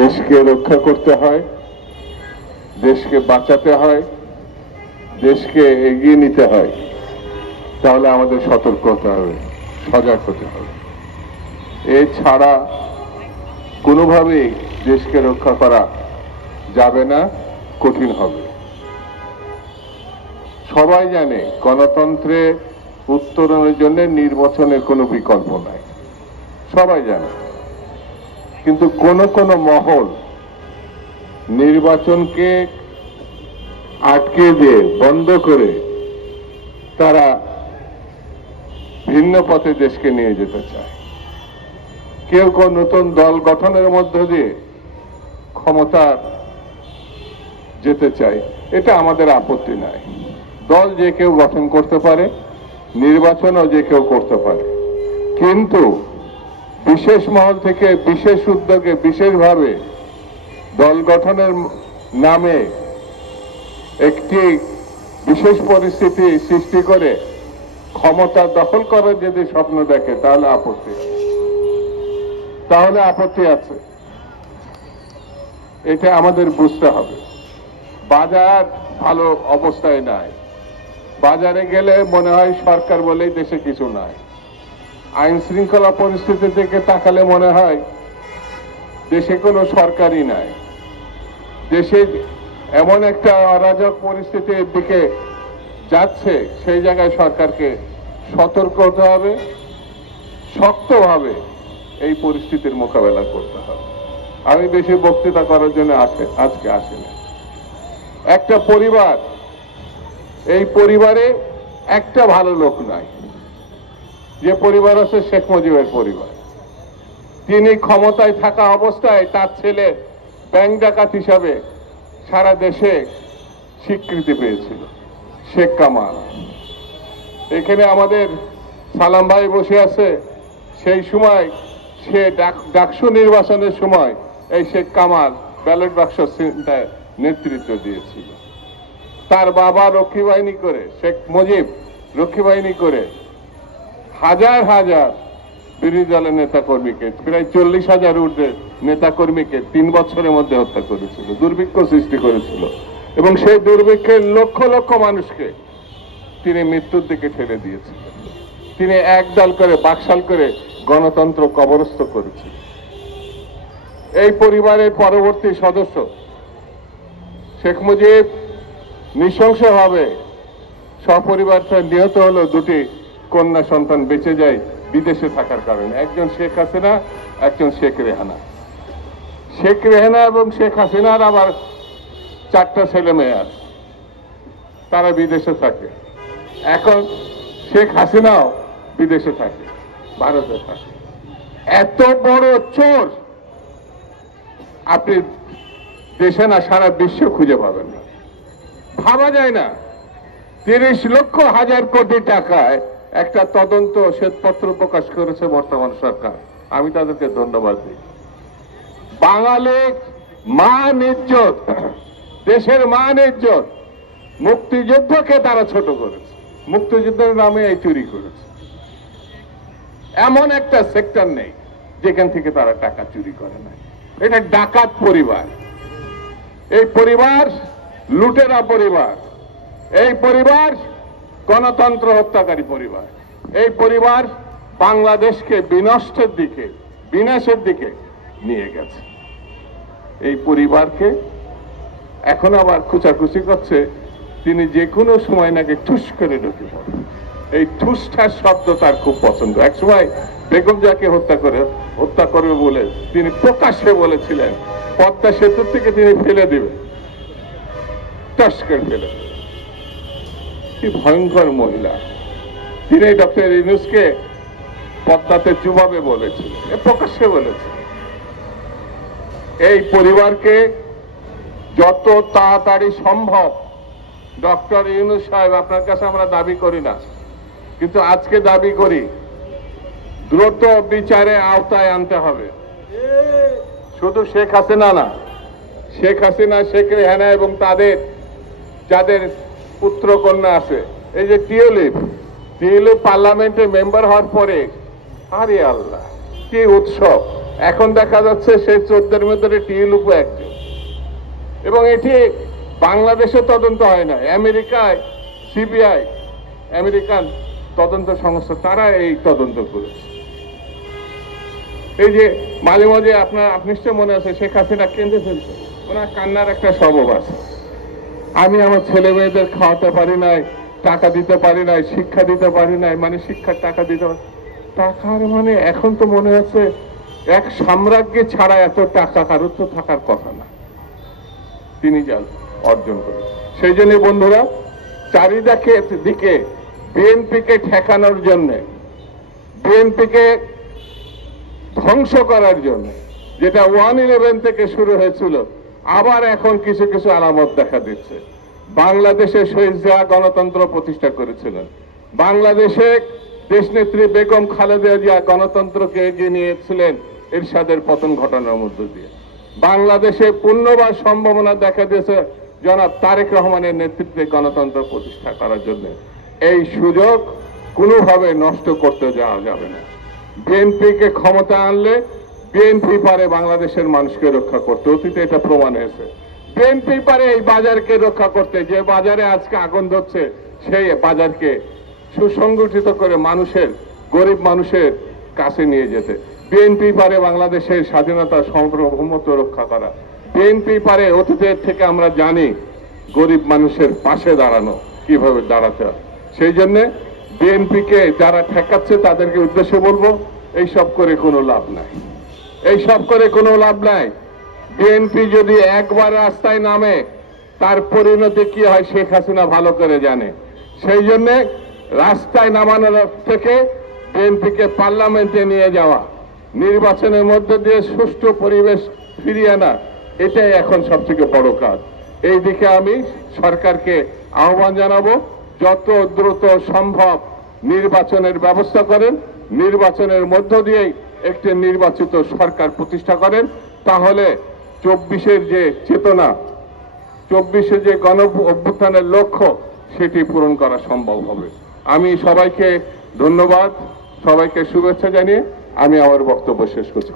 দেশকে রক্ষা করতে হয় দেশকে বাঁচাতে হয় দেশকে এগিয়ে নিতে হয় তাহলে আমাদের সতর্ক হতে হবে সজাগ হতে হবে এছাড়া কোনোভাবেই দেশকে রক্ষা করা যাবে না কঠিন হবে সবাই জানে গণতন্ত্রে উত্তরণের জন্য নির্বাচনের কোনো বিকল্প নাই সবাই জানে কিন্তু কোন কোন মহল নির্বাচনকে আটকে দিয়ে বন্ধ করে তারা ভিন্ন পথে দেশকে নিয়ে যেতে চায় কেউ কেউ নতুন দল গঠনের মধ্য দিয়ে ক্ষমতা যেতে চায় এটা আমাদের আপত্তি নাই দল যে কেউ গঠন করতে পারে নির্বাচনও যে কেউ করতে পারে কিন্তু বিশেষ মহল থেকে বিশেষ উদ্যোগে বিশেষভাবে দল গঠনের নামে একটি বিশেষ পরিস্থিতি সৃষ্টি করে ক্ষমতা দখল করার যদি স্বপ্ন দেখে তাহলে আপত্তি তাহলে আপত্তি আছে এটা আমাদের বুঝতে হবে বাজার ভালো অবস্থায় নাই বাজারে গেলে মনে হয় সরকার বলেই দেশে কিছু নাই আইন শৃঙ্খলা পরিস্থিতি থেকে তাকালে মনে হয় দেশে কোনো সরকারই নাই দেশে এমন একটা অরাজক পরিস্থিতির দিকে যাচ্ছে সেই জায়গায় সরকারকে সতর্ক হতে হবে শক্তভাবে এই পরিস্থিতির মোকাবেলা করতে হবে আমি বেশি বক্তৃতা করার জন্য আসে আজকে না একটা পরিবার এই পরিবারে একটা ভালো লোক নাই যে পরিবার আছে শেখ মুজিবের পরিবার তিনি ক্ষমতায় থাকা অবস্থায় তার ছেলে ব্যাংক ডাকাত হিসাবে সারা দেশে স্বীকৃতি পেয়েছিল শেখ কামাল এখানে আমাদের সালাম ভাই বসে আছে সেই সময় সে ডাকসু নির্বাচনের সময় এই শেখ কামাল ব্যালট বাক্স চিন্তায় নেতৃত্ব দিয়েছিল তার বাবা রক্ষী বাহিনী করে শেখ মুজিব রক্ষী বাহিনী করে হাজার হাজার বিরোধী দলের নেতা কর্মীকে প্রায় চল্লিশ হাজার ঊর্ধ্বে নেতা কর্মীকে তিন বছরের মধ্যে হত্যা করেছিল দুর্ভিক্ষ সৃষ্টি করেছিল এবং সেই দুর্ভিক্ষের লক্ষ লক্ষ মানুষকে তিনি মৃত্যুর দিকে ঠেলে দিয়েছিলেন তিনি একদল করে বাকশাল করে গণতন্ত্র কবরস্থ করেছিল এই পরিবারের পরবর্তী সদস্য শেখ মুজিব নৃশংসভাবে সপরিবার নিহত হলো দুটি কন্যা সন্তান বেঁচে যায় বিদেশে থাকার কারণে একজন শেখ হাসিনা একজন শেখ রেহানা শেখ রেহানা এবং শেখ হাসিনার আবার চারটা ছেলে মেয়ে আছে তারা বিদেশে থাকে এখন শেখ হাসিনাও বিদেশে থাকে ভারতে থাকে এত বড় চোর আপনি দেশে না সারা বিশ্ব খুঁজে পাবেন না ভাবা যায় না তিরিশ লক্ষ হাজার কোটি টাকায় একটা তদন্ত শ্বেতপত্র প্রকাশ করেছে বর্তমান সরকার আমি তাদেরকে ধন্যবাদ দিই বাঙালির মান ইজ্জত দেশের মান ইজ্জত মুক্তিযুদ্ধকে তারা ছোট করেছে মুক্তিযুদ্ধের নামে এই চুরি করেছে এমন একটা সেক্টর নেই যেখান থেকে তারা টাকা চুরি করে না এটা ডাকাত পরিবার এই পরিবার লুটেরা পরিবার এই পরিবার গণতন্ত্র হত্যাকারী পরিবার এই পরিবার বাংলাদেশকে বিনষ্টের দিকে বিনাশের দিকে নিয়ে গেছে এই পরিবারকে এখন আবার খুচাখুচি করছে তিনি যে কোনো সময় নাকি ঠুস করে ঢুকে পড়ে এই ঠুসঠার শব্দ তার খুব পছন্দ এক সময় বেগম যাকে হত্যা করে হত্যা করবে বলে তিনি প্রকাশ্যে বলেছিলেন পদ্মা সেতুর থেকে তিনি ফেলে দিবেন ঠস করে ফেলে দেবেন কি ভয়ঙ্কর মহিলা তিনি ডক্টর ইনুসকে পদ্মাতে চুমাবে বলেছিল এ প্রকাশ্যে বলেছে এই পরিবারকে যত তাড়াতাড়ি সম্ভব ডক্টর ইউনুস সাহেব আপনার কাছে আমরা দাবি করি না কিন্তু আজকে দাবি করি দ্রুত বিচারে আওতায় আনতে হবে শুধু শেখ হাসিনা না শেখ হাসিনা শেখ রেহানা এবং তাদের যাদের পুত্র কন্যা আছে এই যে টিউলিপ টিউলিপ পার্লামেন্টে মেম্বার হওয়ার পরে আরে আল্লাহ কি উৎসব এখন দেখা যাচ্ছে সেই চোদ্দের মধ্যে টিউলিপও একজন এবং এটি বাংলাদেশে তদন্ত হয় না আমেরিকায় সিবিআই আমেরিকান তদন্ত সংস্থা তারা এই তদন্ত করেছে এই যে মাঝে মাঝে আপনার নিশ্চয় মনে আছে শেখ হাসিনা কেন্দ্রে ফেলছে ওনার কান্নার একটা স্বভাব আছে আমি আমার ছেলে মেয়েদের খাওয়াতে পারি নাই টাকা দিতে পারি নাই শিক্ষা দিতে পারি নাই মানে শিক্ষার টাকা দিতে পারি টাকার মানে এখন তো মনে হচ্ছে এক সাম্রাজ্যে ছাড়া এত টাকা কারোর তো থাকার কথা না তিনি যান অর্জন করে সেই জন্য বন্ধুরা চারিদাকে দিকে বিএনপিকে ঠেকানোর জন্যে বিএনপিকে ধ্বংস করার জন্য যেটা ওয়ান ইলেভেন থেকে শুরু হয়েছিল আবার এখন কিছু কিছু আলামত দেখা দিচ্ছে বাংলাদেশে শহীদ জিয়া গণতন্ত্র প্রতিষ্ঠা করেছিলেন বাংলাদেশে দেশনেত্রী বেগম খালেদা জিয়া গণতন্ত্রকে এগিয়ে নিয়েছিলেন এরশাদের পতন ঘটনার মধ্য দিয়ে বাংলাদেশে পূর্ণবার সম্ভাবনা দেখা দিয়েছে জনাব তারেক রহমানের নেতৃত্বে গণতন্ত্র প্রতিষ্ঠা করার জন্য এই সুযোগ কোনোভাবে নষ্ট করতে যাওয়া যাবে না বিএনপিকে ক্ষমতা আনলে বিএনপি পারে বাংলাদেশের মানুষকে রক্ষা করতে অতীতে এটা প্রমাণ হয়েছে বিএনপি পারে এই বাজারকে রক্ষা করতে যে বাজারে আজকে আগুন ধরছে সেই বাজারকে সুসংগঠিত করে মানুষের গরিব মানুষের কাছে নিয়ে যেতে বিএনপি পারে বাংলাদেশের স্বাধীনতা সার্বভৌমত্ব রক্ষা করা বিএনপি পারে অতীতের থেকে আমরা জানি গরিব মানুষের পাশে দাঁড়ানো কিভাবে দাঁড়াতে হয় সেই জন্যে বিএনপিকে যারা ঠেকাচ্ছে তাদেরকে উদ্দেশ্যে বলবো এইসব করে কোনো লাভ নাই এইসব করে কোনো লাভ নাই বিএনপি যদি একবার রাস্তায় নামে তার পরিণতি কি হয় শেখ হাসিনা ভালো করে জানে সেই জন্যে রাস্তায় নামানোর থেকে বিএনপিকে পার্লামেন্টে নিয়ে যাওয়া নির্বাচনের মধ্য দিয়ে সুষ্ঠু পরিবেশ ফিরিয়ে আনা এটাই এখন সবথেকে বড় কাজ এই দিকে আমি সরকারকে আহ্বান জানাবো যত দ্রুত সম্ভব নির্বাচনের ব্যবস্থা করেন নির্বাচনের মধ্য দিয়েই একটি নির্বাচিত সরকার প্রতিষ্ঠা করেন তাহলে চব্বিশের যে চেতনা চব্বিশে যে গণ অভ্যুত্থানের লক্ষ্য সেটি পূরণ করা সম্ভব হবে আমি সবাইকে ধন্যবাদ সবাইকে শুভেচ্ছা জানিয়ে আমি আমার বক্তব্য শেষ করছি